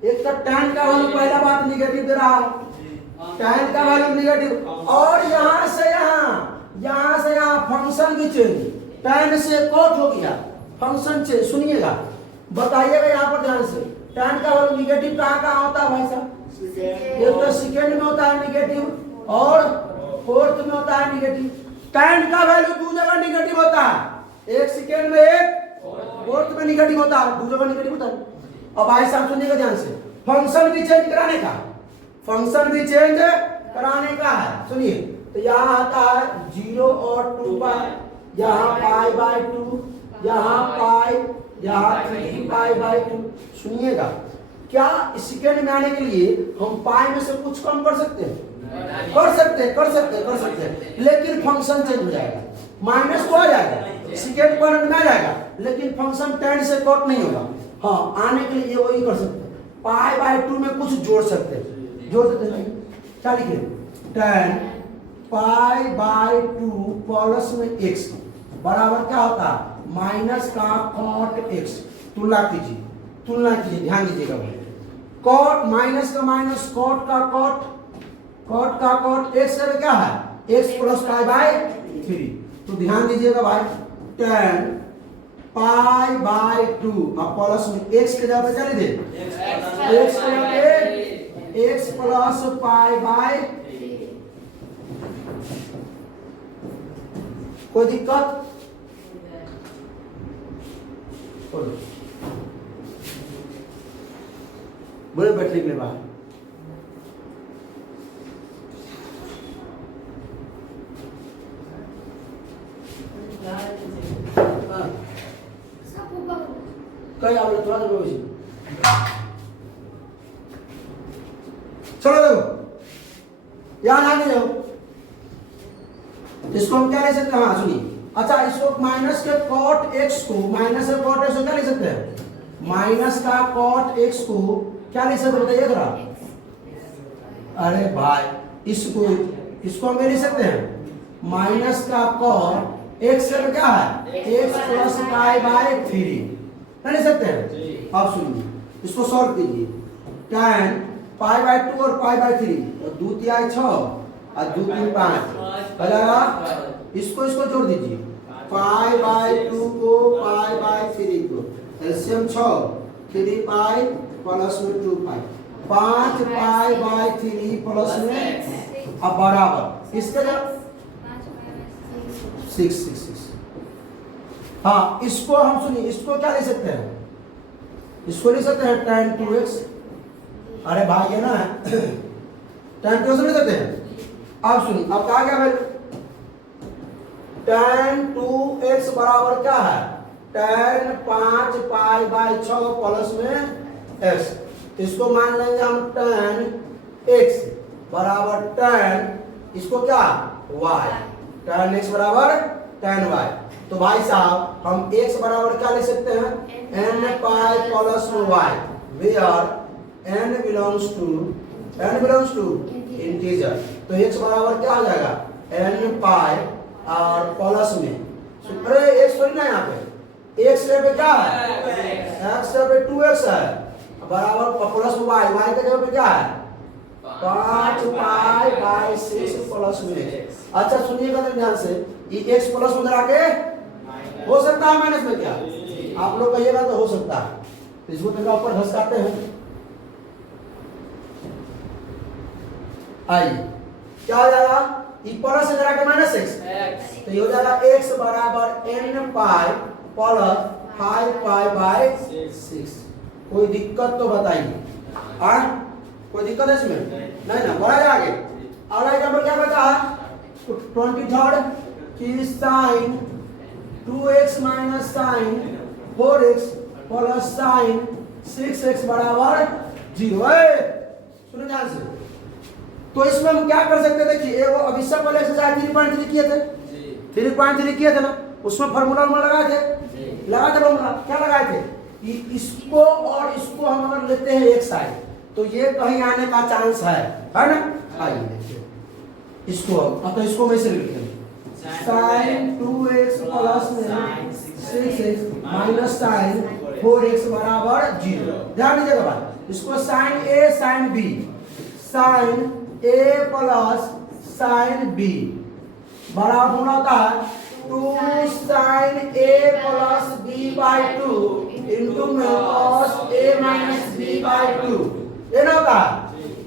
एक तो tan का वैल्यू पहला बात निगेटिव दे रहा है, tan का वैल्यू निगेटिव, और यहां से यहाँ फंक्शन की चेंज, tan से cot हो गया, फंक्शन चेंज। सुनिएगा बताइएगा यहाँ पर ध्यान से, tan का वैल्यू निगेटिव कहाँ होता है भाई साहब, एक तो सेकेंड में होता है निगेटिव और फोर्थ में होता है निगेटिव। tan का वैल्यू दो जगह निगेटिव होता है, एक सेकेंड में एक फोर्थ में निगेटिव होता है, दो जगह निगेटिव होता है। अब भाई साहब सुनिएगा ध्यान से, फंक्शन भी चेंज कराने का है, सुनिए। तो यहाँ आता है 0 और 2 पाई, यहाँ पाई बाय 2, यहाँ पाई, यहाँ 3 पाई बाय 2। सुनिएगा, क्या सेकेंड में आने के लिए हम पाई में से कुछ कम कर सकते हैं, कर सकते हैं, लेकिन फंक्शन चेंज हो जाएगा, माइनस को आ जाएगा, सेकेंड पॉइंट में आ जाएगा, लेकिन फंक्शन tan से कट नहीं होगा। हाँ, आने के लिए वही कर सकते हैं, पाई बाय 2 में कुछ जोड़ सकते हैं क्या लिखे, tan पाई बाय 2 प्लस में x बराबर क्या होता है, माइनस का cot x। तुलना कीजिए, ध्यान दीजिएगा भाई, cot माइनस का माइनस, cot का cot, x से क्या है, x प्लस पाई बाय 3। तो ध्यान दीजिएगा भाई, tan पाई बाय 2 अब प्लस में x के जगह पे क्या लिखे, x के जगह पे x प्लस पाई बाय 3। कोई दिक्कत, बोले बैठने के लिए बाहर। कहीं आप लोग थोड़ा सा बेहोशी, चलो देखो याद आ गया, इसको हम क्या ले सकते हैं, हाँ सुनिए, अच्छा इसको माइनस के cot x को, माइनस के cot x को क्या ले सकते हैं, माइनस का cot x को क्या ले सकते हैं बताइए जरा। अरे भाई इसको हम ले सकते हैं, माइनस का cot x से क्या है, x प्लस पाई बाय 3 ले सकते हैं। अब सुनिए, इसको सॉल्व कीजिए, tan पाई बाय 2 और पाई बाय 3, तो 2 तिहाई 6 और 2 3 5 हो जाएगा। इसको जोड़ दीजिए, पाई बाय 2 को पाई बाय 3 को, एलसीएम 6, 3 पाई प्लस में 2 पाई, 5 पाई बाय 3 प्लस में, अब बराबर इसके जब 6। हाँ, इसको हम सुनिए, इसको क्या ले सकते हैं, इसको ले सकते हैं tan 2x। अरे भाई ये ना tan 2x ले सकते हैं। अब सुनिए, अब कहा गया भाई tan 2x बराबर क्या है? tan 5 पाई बाई 6 प्लस में x। इसको मान लेंगे हम tan x बराबर tan इसको क्या y, tan x बराबर tan y। तो भाई साहब हम x बराबर क्या ले सकते हैं? n pi plus y, where n belongs to integer. तो x बराबर क्या हो जाएगा? n पाई और प्लस में, अरे x थोड़ी ना यहाँ पे, x पे क्या है? x पे 2x है बराबर प्लस y, y के जगह पे क्या है? 5 पाई बाई 6 प्लस में। अच्छा सुनिएगा तो ध्यान से, ये x प्लस उधर आके हो सकता है माइनस में, क्या आप लोग कहिएगा तो हो सकता है। तो इसको थोड़ा ऊपर घसकाते हैं, आइए क्या हो जाएगा? ये प्लस इधर आके माइनस x, तो ये हो जाएगा x बराबर n pi plus 5 pi by 6। कोई दिक्कत तो बताइए, कोई दिक्कत है इसमें? नहीं ना, बढ़ा जाए आगे। अगला एग्जाम्पल क्या बता? 23 की sine 2x minus sine 4x plus sine 6x बराबर 0। सुनो ध्यान से, तो इसमें हम क्या कर सकते थे कि वो अभी सब पहले एक्सरसाइज 3.3 किए थे, 3.3 किए थे ना, उसमें फार्मूला लगाए थे, फार्मूला क्या लगाए थे कि इसको और इसको हम अगर लेते हैं एक साइड तो ये कहीं आने का चांस है ना? आइए देखिए इसको, अब तो इसको वैसे लिखते हैं sin 2x प्लस में 6x माइनस sin 4x बराबर 0। ध्यान दीजिएगा बात, इसको sin a sin b, sin a plus sin b बराबर होना होता है 2 sin a plus b by 2 into में cos a minus b by 2, ये ना होता है।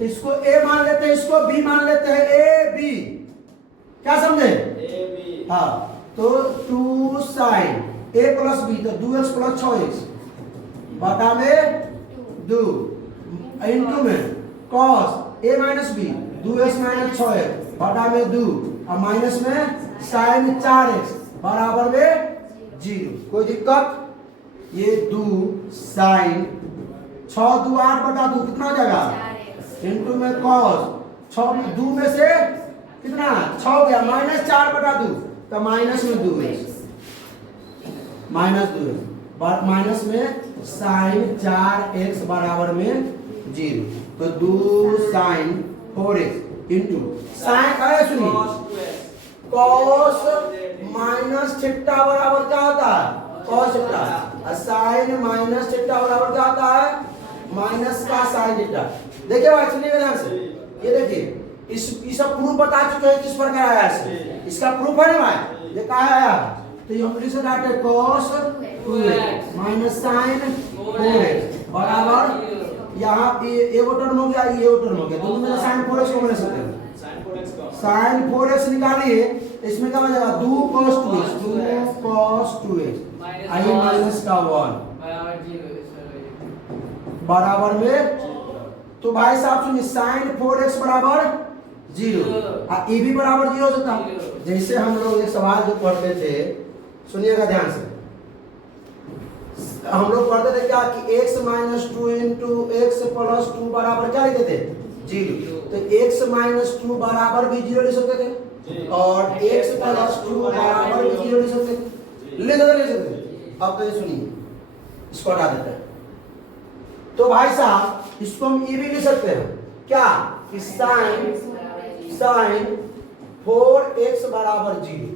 इसको a मान लेते हैं, इसको b मान लेते हैं, a b, क्या समझे? हाँ, तो 2 sin a प्लस b, तो 2x प्लस 6x बटा में 2 इंटू में cos a minus b 2x minus 6x बटा में 2 और माइनस में sin 4x बराबर में 0। कोई दिक्कत? ये 2 sin 6 2 8 बटा 2 कितना हो जाएगा? इंटू में cos 6 में 2 में से कितना 6 हो गया, माइनस 4 बटा 2, तो माइनस में 2x, माइनस 2x माइनस में sin 4x बराबर में 0। तो 2 sin 4x इंटू साइन, अरे सुनिए cos माइनस थीटा बराबर क्या होता है? cos theta. और sin माइनस थीटा बराबर क्या होता है? माइनस का sin थीटा। देखिए भाई सुनिएगा ध्यान से, ये देखिए इसका प्रूफ बता चुके हैं किस प्रकार आया है, इसका प्रूफ है ना भाई, ये कहा आया, तो ये हम लिख सकते हैं cos 2x minus sin 4x बराबर, यहाँ ये वो टर्म हो गया, ये वो टर्म हो गया, दोनों में sin 4x को ले सकते हैं, sin 4x निकालिए, इसमें क्या बचेगा? 2 cos 2x आई माइनस का 1 बराबर में, तो भाई साहब सुनिए sin 4x बराबर 0 और ये भी बराबर 0 हो सकता है। जैसे हम लोग एक सवाल जो पढ़ते थे, सुनिएगा ध्यान से, हम लोग पढ़ते थे क्या कि x minus 2 into x plus 2 बराबर क्या लिखते थे? 0। तो x माइनस 2 बराबर भी 0 लिख सकते थे और x प्लस 2 बराबर भी 0 लिख सकते थे, ले सकते। अब तो सुनिए, इसको हटा देते हैं, तो भाई साहब इसको हम ये भी लिख सकते हैं क्या कि sin 4x बराबर 0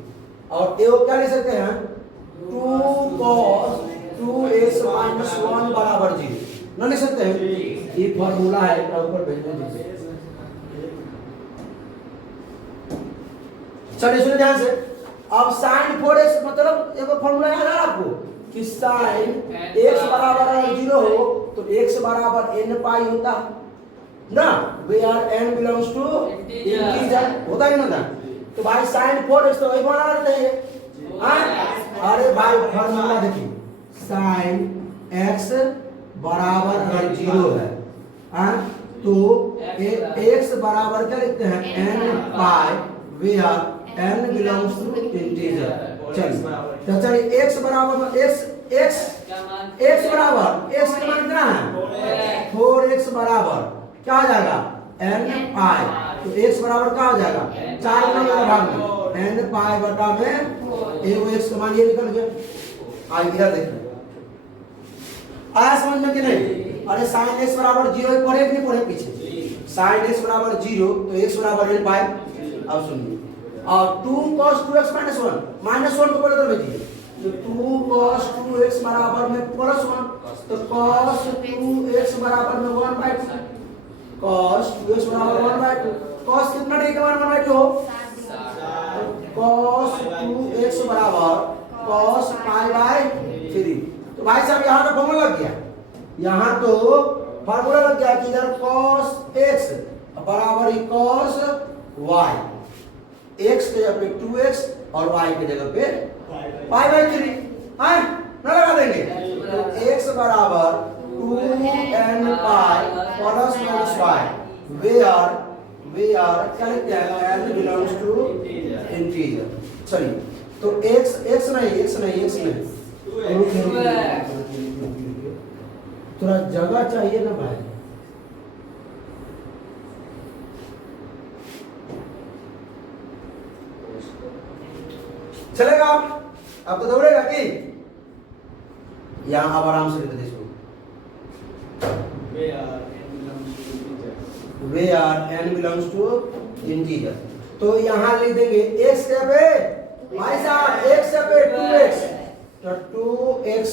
और ये क्या लिख सकते हैं? 2 cos 2x माइनस 1 बराबर 0 ना लिख सकते हैं? ये फॉर्मूला है, ऊपर भेज दीजिए। चलिए सुनिए ध्यान से, अब sin 4x मतलब एक फॉर्मूला याद है आपको कि sin x बराबर 0 हो तो x बराबर n पाई होता ना, where n belongs to integer होता है ना। तो भाई sin 4x तो वही बना रहता है, अरे भाई फॉर्मूला देखिए, sin x बराबर अगर 0 है तो x बराबर क्या लिखते हैं? n pi where n belongs to integer. चलिए तो चलिए x बराबर x का मान कितना है 4x बराबर क्या हो जाएगा n पाई। तो x बराबर क्या हो जाएगा 4 गुना भाग में n पाई बटा में एक x का मान ये निकल गया। आइए इधर देखिए आया समझ में कि नहीं। अरे sin x बराबर 0 पढ़े कि नहीं पढ़े पीछे sin x बराबर 0 तो x बराबर n पाई। अब सुनिए और 2 cos 2x minus 1 को पहले तो भेजिए तो 2 cos 2x बराबर में प्लस 1 तो cos 2x बराबर में 1/2 cos 2x बराबर 1/2 cos कितना डिग्री का मान 1/2 हो cos 2x बराबर cos π/3। तो भाई साहब यहाँ का फॉर्मूला लग गया यहाँ तो फॉर्मूला लग गया कि इधर cos x बराबर ही cos y x के जगह पे 2x और y के जगह पे π/3 हैं ना लगा देंगे तो x बराबर 2n pi plus minus y where क्या लिखते हैं n बिलोंग्स टू इंटीजर। चलिए तो x नहीं थोड़ा जगह चाहिए ना भाई। चलेगा अब तो दौड़ेगा कि यहां आप आराम से लिख दे इसको where n belongs to integer। तो यहां लिख देंगे x के पे भाई साहब x के पे 2x तो 2x।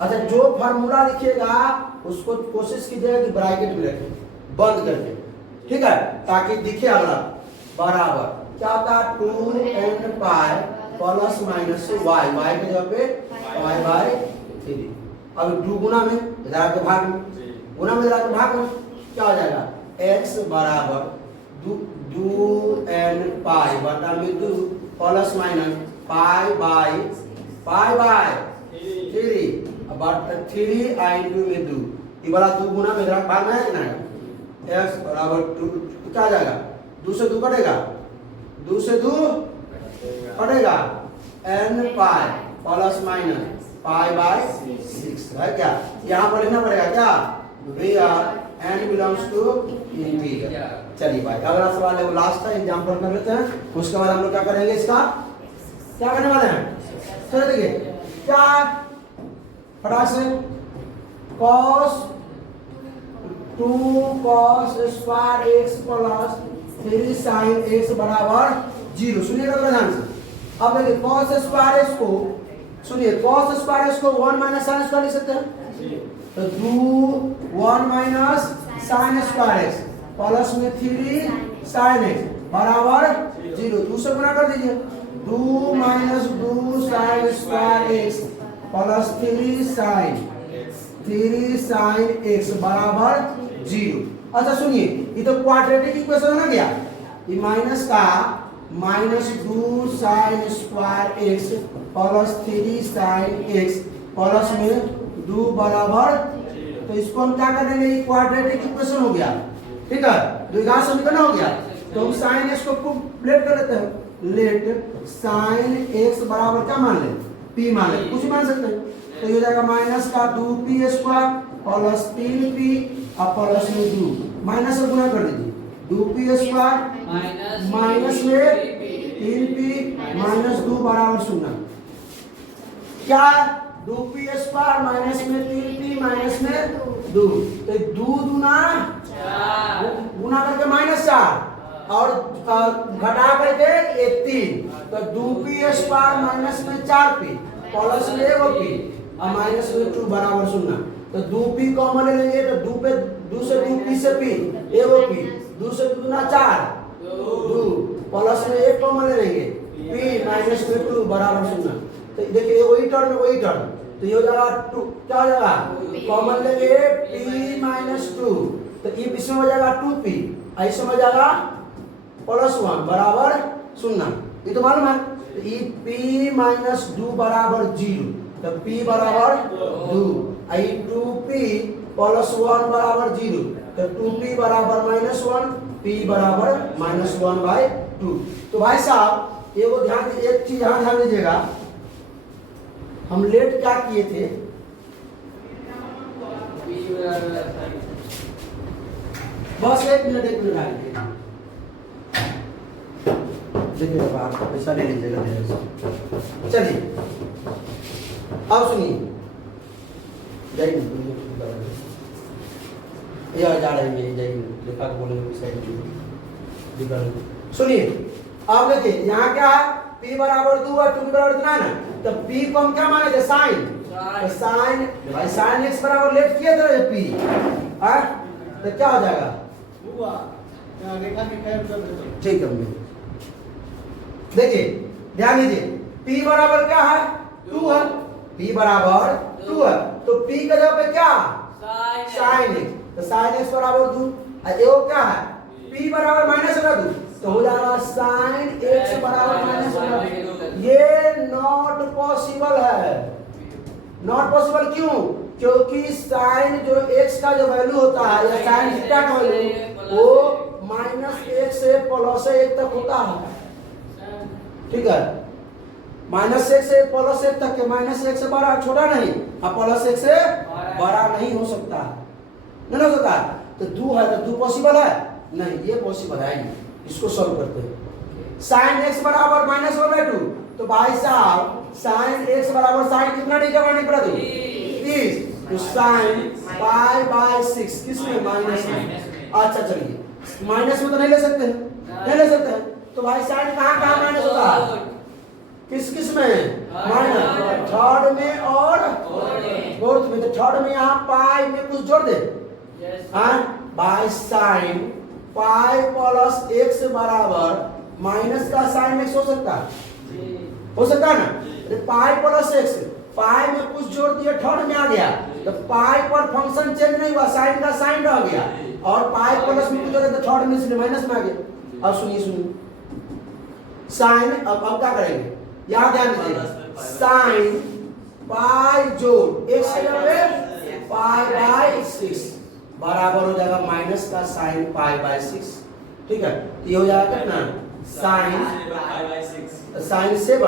अच्छा जो फार्मूला लिखिएगा उसको कोशिश कीजिएगा कि ब्रैकेट में रखें बंद करके ठीक है ताकि दिखे अगला बराबर क्या होता है 2n pi plus minus y के जगह पे y/3। अब 2 गुना में इधर के भाग में क्या हो जाएगा x बराबर 2n पाई बटा में 2 plus minus π/3 but 3 i into में 2 ये वाला 2 गुना में इधर भाग में है ना x बराबर 2 क्या आ जाएगा 2 से 2 कटेगा 2 से 2 कटेगा n पाई प्लस माइनस π/6 है क्या। यहाँ पर लिखना पड़ेगा क्या where n belongs to integer। चलिए भाई अगला सवाल है वो लास्ट है एग्जांपल कर लेते हैं उसके बाद हम लोग क्या करेंगे इसका क्या करने वाले हैं। चलिए देखिए क्या फटाक से cos 2 cos square x plus 3 sin x बराबर 0। सुनिएगा ध्यान से। अब देखिए cos स्क्वायर x को सुनिए cos स्क्वायर x को 1 माइनस sin स्क्वायर लिख सकते हैं तो 1 minus sin square x plus में 3 sin x बराबर 0। 2 से गुना कर दीजिए 2 minus 2 sin square x plus 3 sin x बराबर 0। अच्छा सुनिए ये तो क्वाड्रेटिक इक्वेशन हो गया ये माइनस का -2 sin square x plus 3 sin x plus में 2 बराबर तो इसको हम क्या कर देंगे ये क्वाड्रेटिक इक्वेशन हो गया ठीक है द्विघात समीकरण हो गया। तो हम sin x को लेट कर लेते हैं लेट sin x बराबर क्या मान ले p मान ले कुछ मान सकते हैं तो ये हो जाएगा माइनस का 2p स्क्वायर प्लस 3p और प्लस में 2 माइनस से गुना कर दीजिए 2p स्क्वायर माइनस में 3p माइनस 2 बराबर 0 क्या 2p स्क्वायर माइनस में 3p माइनस में 2 तो 2 दूना गुना करके -4 और घटा करके ये 3 तो 2p स्क्वायर माइनस में 4p प्लस में 1p और माइनस में 2 बराबर 0 तो 2p कॉमन ले लेंगे तो 2 से 2p से p 1p 2 से 2 दूना 4 2 प्लस में 1 कॉमन ले लेंगे p माइनस में 2 बराबर 0। तो देखिए वही टर्म तो ये हो जाएगा 2 क्या हो जाएगा कॉमन लेंगे p माइनस 2 तो ये इसमें हो जाएगा 2p ऐसे हो जाएगा +1 बराबर 0 ये तो मालूम है तो ये p माइनस 2 बराबर 0 तो p बराबर 2 आई 2p +1 बराबर 0 तो 2p बराबर -1 p बराबर -1/2। तो भाई साहब ये वो ध्यान, एक चीज यहाँ ध्यान दीजिएगा, हम लेट क्या किए थे, बस 1 मिनट आएंगे, देखिए आपका पैसा ले लीजिएगा मेरे से। चलिए अब सुनिए, ये जा रहे हैं, देखा बोलेंगे, सुनिए अब देखिए यहाँ क्या है, p बराबर 2 और 2 बराबर इतना ना, तो p को हम क्या माने थे, साइन, तो साइन भाई साइन x बराबर लेट किए थे p, तो क्या हो जाएगा, ठीक है। देखिए ध्यान दीजिए, p बराबर क्या है, 2 है, p बराबर 2 है, तो p का जगह पे क्या, साइन x, तो साइन x बराबर 2, वो क्या है, p बराबर माइनस का 2, तो हो जाएगा साइन x बराबर माइनस का 2। ये नॉट पॉसिबल है, नॉट पॉसिबल क्यों, क्योंकि साइन जो x का जो वैल्यू होता है या साइन थीटा का वैल्यू वो -1 से +1 तक होता है, ठीक है, -1 से +1 तक के, -1 से बड़ा छोटा नहीं, अब +1 से बड़ा नहीं हो सकता, नहीं हो सकता, तो 2 है तो 2 पॉसिबल है नहीं, ये पॉसिबल है नहीं, इसको सॉल्व करते हैं। साइन x बराबर -1/2, तो भाई साहब साइन x बराबर साइन कितना डिग्री का माने पड़ा, 30, तो साइन π/6 किसमें, माइनस में, अच्छा चलिए माइनस में तो नहीं ले सकते, नहीं ले सकते, तो भाई साइन कहाँ माइनस होता है, किस में, माइनस, थर्ड में और फोर्थ में, तो थर्ड में यहाँ पाई में कुछ जोड़ दे, by sine pi plus x बराबर माइनस का साइन x हो सकता है ना, पाई प्लस x, पाई में कुछ जोड़ दिया, थर्ड में आ गया, तो पाई पर फंक्शन चेंज नहीं हुआ, साइन का साइन रह गया, और पाई प्लस में कुछ जोड़, तो थर्ड में इसलिए माइनस में आ गया। अब सुनिए साइन, अब क्या करेंगे, यहाँ ध्यान दीजिएगा, साइन पाई जोड़ x के जगह पे π/6 बराबर हो जाएगा माइनस का साइन π/6, ठीक है, ये हो जाएगा कितना, साइन 7, 6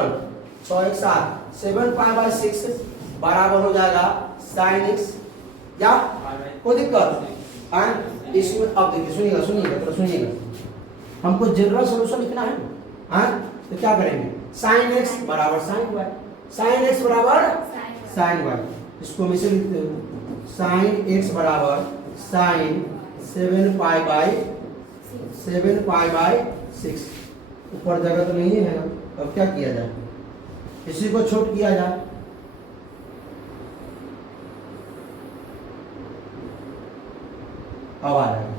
1 7, 7 π/6 बराबर हो जाएगा साइन x, या कोई दिक्कत, इसमें अब देखिए सुनिएगा, हमको जनरल सॉल्यूशन लिखना है, तो क्या करेंगे, साइन x बराबर साइन y, साइन x बराबर साइन y, इसको हम इसे लिखते हैं, साइन x बराबर साइन 7 π/6, ऊपर जगह तो नहीं है, अब क्या किया जाए, इसी को छोट किया जाए, अब आ जाएगा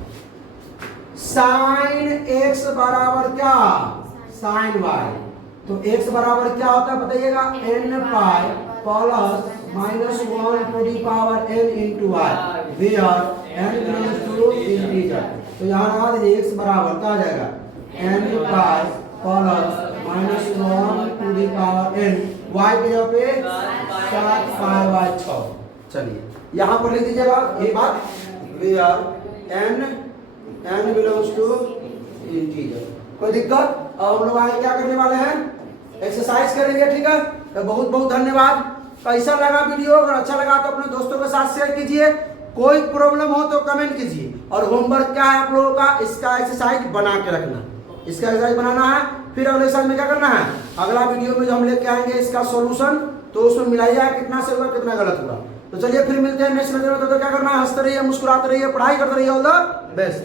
साइन x बराबर क्या, साइन y, तो x बराबर क्या होता है बताइएगा, n pi plus -1 to the power n into y, where n belongs to integer, तो यहाँ लगा दीजिए x बराबर क्या आ जाएगा, n pi plus -1 to the power n, y के जगह पे 7 π/6, चलिए यहाँ पर लिख दीजिएगा ये बात, where n belongs to integer, कोई दिक्कत। अब हम लोग आगे क्या करने वाले हैं, एक्सरसाइज करेंगे, ठीक है, तो बहुत बहुत धन्यवाद। कैसा लगा वीडियो, अगर अच्छा लगा तो अपने दोस्तों के साथ शेयर कीजिए, कोई प्रॉब्लम हो तो कमेंट कीजिए, और होमवर्क क्या है आप लोगों का, इसका एक्सरसाइज बना के रखना, इसका एक्सरसाइज बनाना है, फिर अगले साल में क्या करना है, अगला वीडियो में जो हम लेके आएंगे इसका सॉल्यूशन, तो उसमें मिलाइए कितना सही हुआ कितना गलत हुआ। तो चलिए फिर मिलते हैं नेक्स्ट वीडियो में, तो क्या करना है, हंसते रहिए, मुस्कुराते रहिए, पढ़ाई करते रहिए, ऑल द बेस्ट।